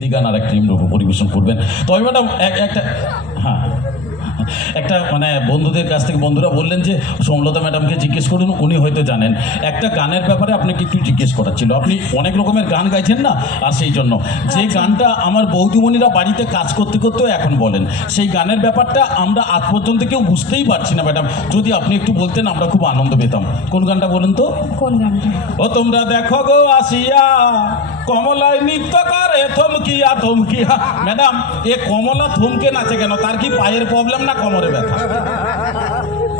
গান আর একটা পরিবেশন করবেন। তবে ম্যাডাম একটা হ্যাঁ একটা মানে বন্ধুদের কাছ থেকে বন্ধুরা বললেন যে সোমলতা ম্যাডামকে জিজ্ঞেস করুন, উনি হয়তো জানেন। একটা গানের ব্যাপারে আপনাকে একটু জিজ্ঞেস করার ছিল। আপনি অনেক রকমের গান গাইছেন না, আর সেই জন্য যে গানটা আমার বৌদিমণিরা বাড়িতে কাজ করতে করতেও এখন বলেন, সেই গানের ব্যাপারটা আমরা আজ পর্যন্ত কেউ বুঝতেই পারছি না ম্যাডাম। যদি আপনি একটু বলতেন আমরা খুব আনন্দ পেতাম। কোন গানটা বলুন তো? কোন গানটা? ও তোমরা দেখো গো আসিয়া কমলায় নৃত্য করে থমকিয়া থমকিয়া। ম্যাডাম এ কমলা থমকে নাচে কেন? তার কি পায়ের প্রবলেম না কোমরে ব্যথা?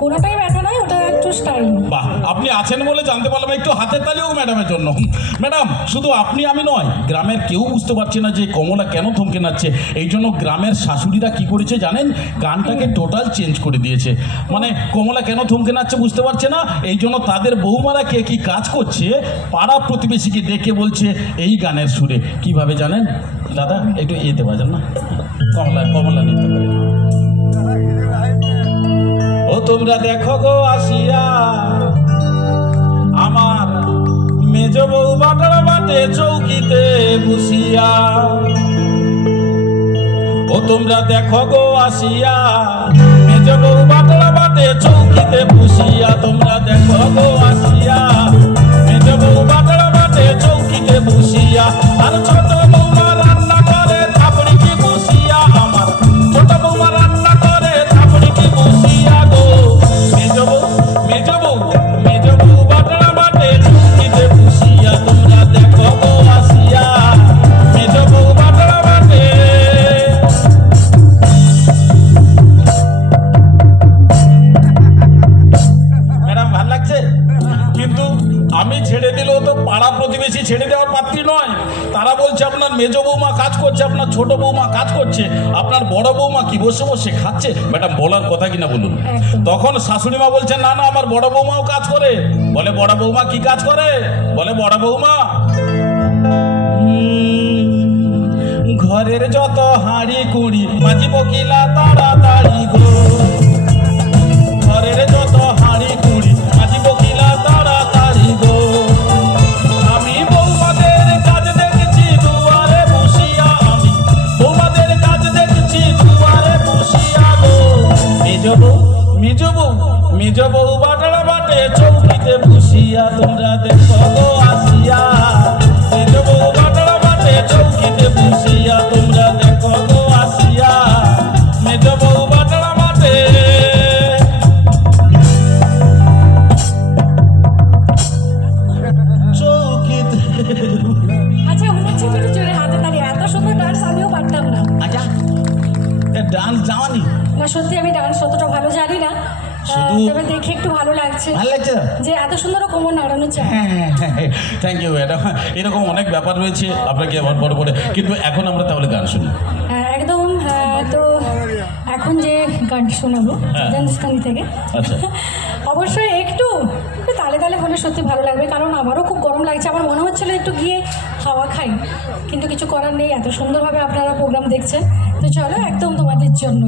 কোনোটাই ব্যথা নয়, ওটা একটু স্টাইল। বাহ, আপনি আছেন বলে জানতে পারলাম। একটু হাতের তালিও ম্যাডামের জন্য। ম্যাডাম শুধু আপনি আমি নয়, গ্রামের কেউ বুঝতে পারছে না যে কমলা কেন থমকে নাচছে। এই জন্য গ্রামের শাশুড়িরা কি করেছে জানেন? গানটাকে টোটাল চেঞ্জ করে দিয়েছে। মানে কমলা কেন থমকে নাচছে বুঝতে পারছে না, এই জন্য তাদের বৌমারা কে কি কাজ করছে পাড়া প্রতিবেশীকে ডেকে বলছে এই গানের সুরে। কিভাবে জানেন দাদা? একটু এতে বাজান না, কমলা কমলা নিতে পারে। ও তোমরা দেখো গো আসিয়া আমার মেজ বউ বাটার বাটে চৌকিতে বসিয়া। ও তোমরা দেখো গো আসিয়া মেজ বউ বাটার বাটে চৌকিতে বসিয়া। তোমরা দেখো গো আসিয়া মেজ বউ বাটার বাটে চৌকিতে বসিয়া। আর ছোট বৌমা রান্না করে থাপড়ি কি বসিয়া। আমার ছোট বৌমা রান্না করে থাপড়ি কি বসিয়া গো। মেজ বউ মেজ বউ মেজ বউ বাটার বাটে চৌকিতে বসিয়া। তোমরা দেখো গো আসিয়া মেজ বউ বাটার বাটে। ম্যাডাম ভাল লাগছে? কিন্তু আমি ছেড়ে দিলেও তো পাড়া প্রতিবেশী ছেড়ে দেওয়ার পাত্রী নয়। তারা বলছে আপনার মেজ বৌমা কাজ করছে, আপনার ছোট বৌমা কাজ করছে, আপনার বড় বৌমা কি বসে বসে খাচ্ছে? ম্যাডাম বলার কথা কিনা বলুন। তখন শাশুড়ি মা বলছে না না, আমার বড় বৌমাও কাজ করে। বলে বড় বৌমা কি কাজ করে? বলে বড় বৌমা ঘরের যত হাঁড়ি কুড়ি মাঝি বকিলা তাড়াতাড়ি গো। ঘরের যত হাঁড়ি কুড়ি মাঝি বকিলা তাড়াতাড়ি গো। আমি বৌমাদের কাজ দেখছি দুয়ারে বসিয়া। আমি বৌমাদের কাজ দেখছি দুয়ারে বসিয়া গো। মেজ বউ মেজ বউ মেজ বউ বাটার বাটে চৌকিতে বসিয়া। তোমরা দেখো গো আসিয়া মেজ বউ বাটার বাটে চৌকিতে বসিয়া। তোমরা দেখো গো আসিয়া মেজ বউ বাটার বাটে। আচ্ছা, মনে হচ্ছে একটু জোরে হাতে তালি। এত সুন্দর ডান্স আমিও পারতাম না। আচ্ছা ডান্স জানি না, সত্যি আমি ডান্স অতটা ভালো জানি না, তবে দেখে একটু ভালো লাগছে। ভালো লাগছে যে এত সুন্দর কোমর নাড়ানো চায়। Thank you madam. এরকম অনেক ব্যাপার রয়েছে আপনাকে আবার বড় করে। কিন্তু এখন আমরা তাহলে গান শুনি। একদম। তো এখন যে গানটি শোনাবো হিন্দুস্তানি থেকে, আচ্ছা অবশ্যই একটু তালে তালে হলে সত্যি ভালো লাগবে। কারণ আমারও খুব গরম লাগছে, আমার মনে হচ্ছিল একটু গিয়ে হাওয়া খাই, কিন্তু কিছু করার নেই। এত সুন্দরভাবে আপনারা প্রোগ্রাম দেখছেন, তো চলো একদম তোমাদের জন্য।